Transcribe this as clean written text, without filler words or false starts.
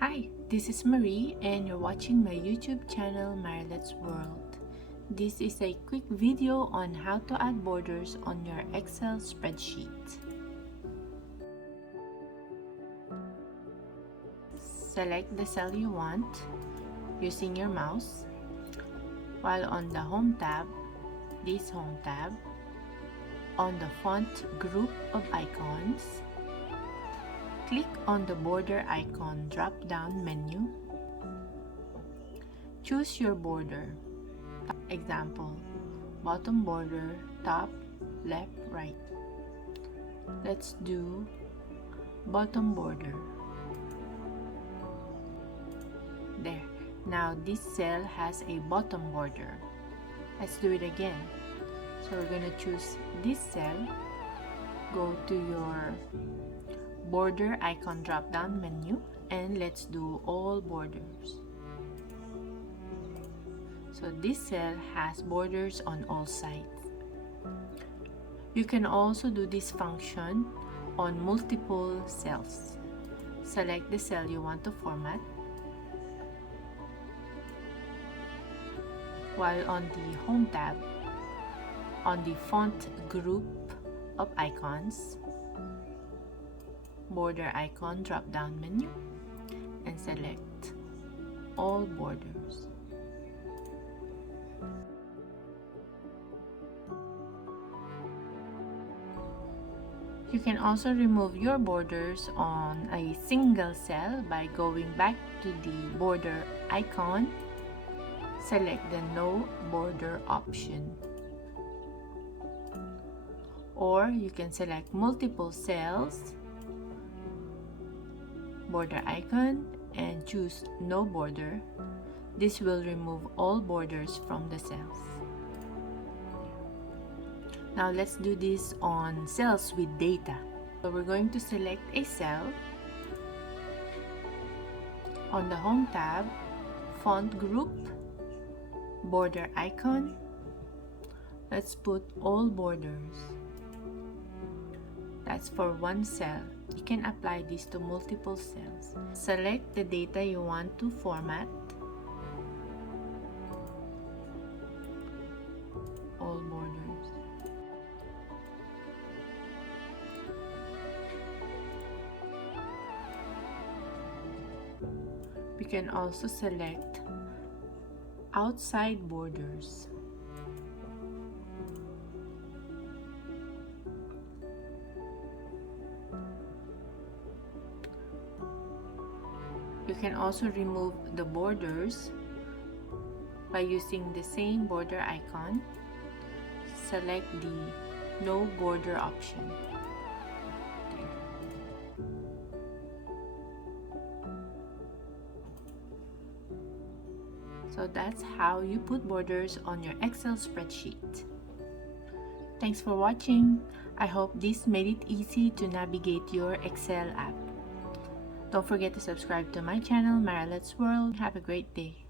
Hi, this is Marie and you're watching my YouTube channel Marilet's World. This is a quick video on how to add borders on your Excel spreadsheet. Select the cell you want using your mouse. While on the Home tab, this Home tab, on the font group of icons, click on the border icon drop-down menu. Choose your border. Example, bottom border, top, left, right. Let's do bottom border. There. Now this cell has a bottom border. Let's do it again. So we're going to choose this cell. Go to your border icon drop down menu and let's do all borders. So this cell has borders on all sides. You can also do this function on multiple cells. Select the cell you want to format. While on the Home tab, on the font group of icons, border icon drop down menu and select all borders. You can also remove your borders on a single cell by going back to the border icon. Select the no border option. Or you can select multiple cells, border icon, and choose no border. This will remove all borders from the cells. Now let's do this on cells with data. So we're going to select a cell. On the Home tab, font group, border icon. Let's put all borders. That's for one cell. You can apply this to multiple cells. Select the data you want to format. All borders. We can also select outside borders. You can also remove the borders by using the same border icon. Select the no border option. So that's how you put borders on your Excel spreadsheet. Thanks for watching. I hope this made it easy to navigate your Excel app. Don't forget to subscribe to my channel, Marilet's World. Have a great day.